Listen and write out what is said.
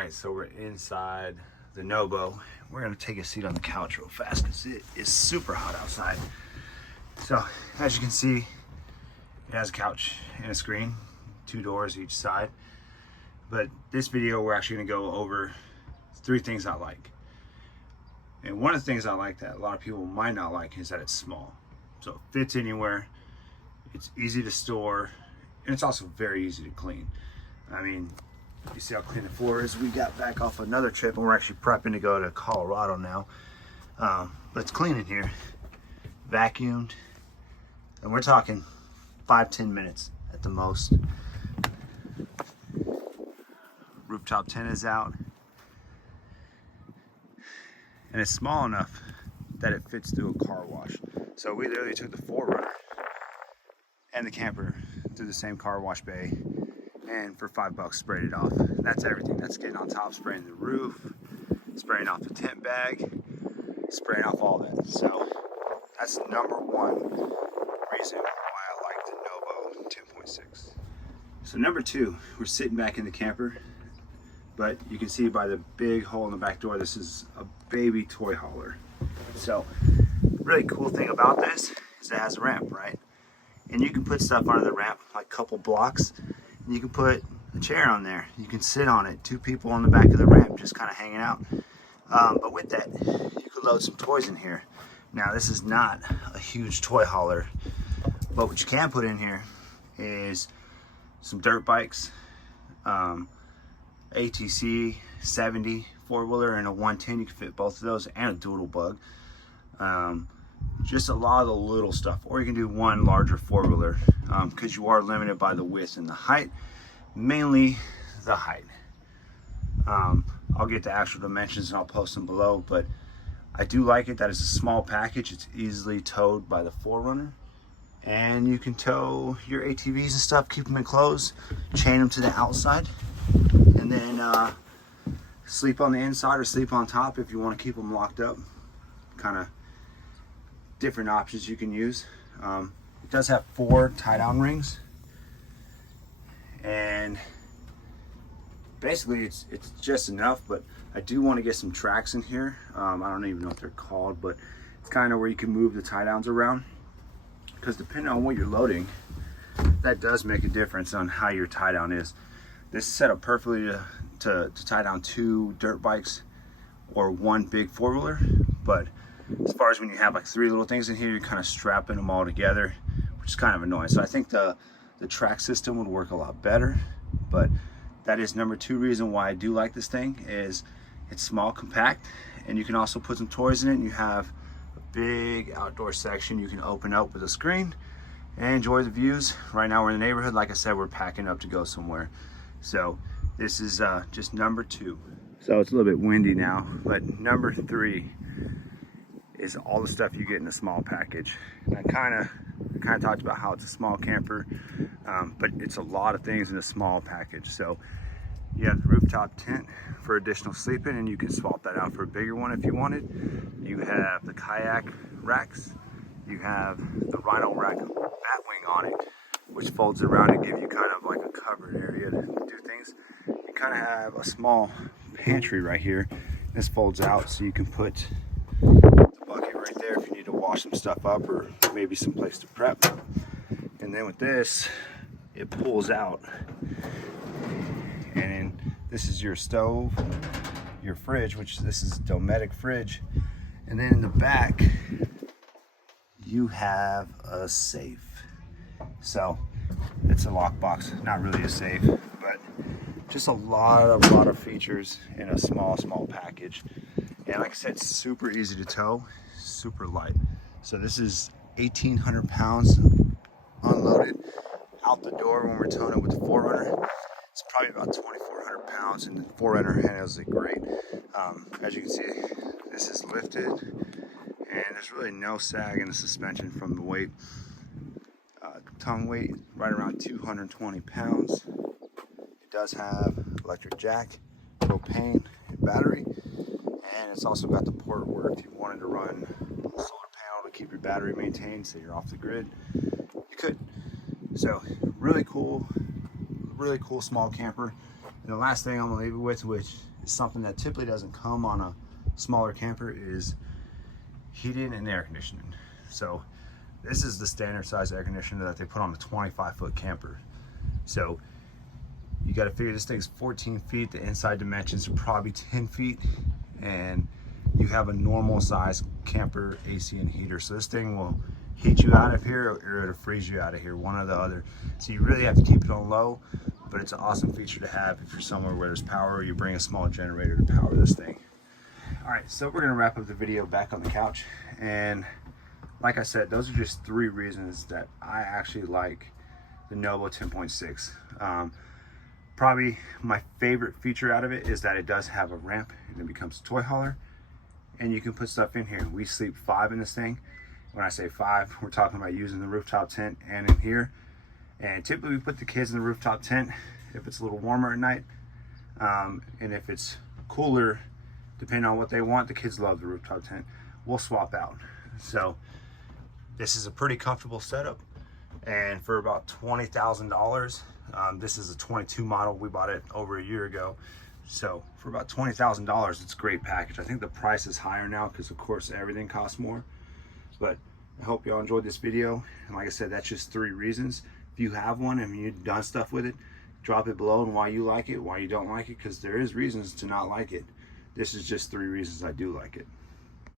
Alright, so we're inside the Nobo. We're gonna take a seat on the couch real fast because it is super hot outside. So, as you can see, it has a couch and a screen, 2 doors each side. But this video, we're actually gonna go over 3 things I like. And one of the things I like that a lot of people might not like is that it's small. So it fits anywhere, it's easy to store, and it's also very easy to clean. I mean, you see how clean the floor is. We got back off another trip and we're actually prepping to go to Colorado now. But it's clean in here, vacuumed, and we're talking 5-10 minutes at the most. Rooftop tent is out. And it's small enough that it fits through a car wash. So we literally took the 4Runner and the camper through the same car wash bay, and for $5 sprayed it off. And that's everything. That's getting on top, spraying the roof, spraying off the tent bag, spraying off all that. So that's number 1 reason why I like the Nobo 10.6. So number 2, we're sitting back in the camper, but you can see by the big hole in the back door, this is a baby toy hauler. So really cool thing about this is it has a ramp, right? And you can put stuff under the ramp, like a couple blocks, and you can put a chair on there. You can sit on it, 2 people on the back of the ramp just kind of hanging out. But with that, you could load some toys in here. Now this is not a huge toy hauler, but what you can put in here is some dirt bikes, ATC 70 4-wheeler and a 110. You can fit both of those, and a doodle bug. Just a lot of the little stuff, or you can do one larger 4-wheeler because you are limited by the width and the height, mainly the height. I'll get the actual dimensions and I'll post them below, but I do like it that it's a small package. It's easily towed by the 4Runner, and you can tow your ATVs and stuff, keep them enclosed, chain them to the outside, and then sleep on the inside or sleep on top if you want to keep them locked up. Kind of different options you can use. It does have 4 tie-down rings, and basically it's just enough, but I do want to get some tracks in here. I don't even know what they're called, but it's kind of where you can move the tie-downs around, because depending on what you're loading, that does make a difference on how your tie-down is. This is set up perfectly to tie down 2 dirt bikes or 1 big 4-wheeler, but as far as when you have like 3 little things in here, you're kind of strapping them all together, which is kind of annoying. So I think the track system would work a lot better, but that is number 2 reason why I do like this thing. Is it's small, compact, and you can also put some toys in it, and you have a big outdoor section you can open up with a screen and enjoy the views. Right now we're in the neighborhood. Like I said, we're packing up to go somewhere. So this is just number 2. So it's a little bit windy now, but number 3 is all the stuff you get in a small package. And I kind of talked about how it's a small camper, but it's a lot of things in a small package. So you have the rooftop tent for additional sleeping, and you can swap that out for a bigger one if you wanted. You have the kayak racks. You have the rhino rack bat wing on it, which folds around and give you kind of like a covered area to do things. You kind of have a small pantry right here. This folds out so you can put the bucket right there if you need to wash some stuff up, or maybe some place to prep. And then with this, it pulls out, and this is your stove, your fridge, which this is a Dometic fridge, and then in the back you have a safe. So it's a lockbox, not really a safe, but just a lot of features in a small package. And like I said, it's super easy to tow, super light. So this is 1,800 pounds unloaded out the door when we're towing it with the 4Runner. It's probably about 2,400 pounds, and the 4Runner handles it great. As you can see, this is lifted, and there's really no sag in the suspension from the weight. Tongue weight right around 220 pounds. It does have electric jack, propane, and battery, and it's also got the port where if you wanted to run a solar panel to keep your battery maintained so you're off the grid, you could. So really cool small camper. And the last thing I'm gonna leave it with, which something that typically doesn't come on a smaller camper is heating and air conditioning. So this is the standard size air conditioner that they put on a 25-foot camper. So you got to figure this thing's 14 feet. The inside dimensions are probably 10 feet, and you have a normal size camper AC and heater. So this thing will heat you out of here or it'll freeze you out of here, one or the other. So you really have to keep it on low, but it's an awesome feature to have if you're somewhere where there's power, or you bring a small generator to power this thing. All right, so we're gonna wrap up the video back on the couch. And like I said, those are just 3 reasons that I actually like the Nobo 10.6. Probably my favorite feature out of it is that it does have a ramp and it becomes a toy hauler, and you can put stuff in here. We sleep 5 in this thing. When I say 5, we're talking about using the rooftop tent and in here. And typically we put the kids in the rooftop tent if it's a little warmer at night. And if it's cooler, depending on what they want, the kids love the rooftop tent, we'll swap out. So this is a pretty comfortable setup. And for about $20,000, this is a 22 model. We bought it over a year ago. So for about $20,000, it's a great package. I think the price is higher now because of course everything costs more. But I hope y'all enjoyed this video. And like I said, that's just 3 reasons. If you have one and you've done stuff with it, drop it below and why you like it, why you don't like it, because there is reasons to not like it. This is just 3 reasons I do like it.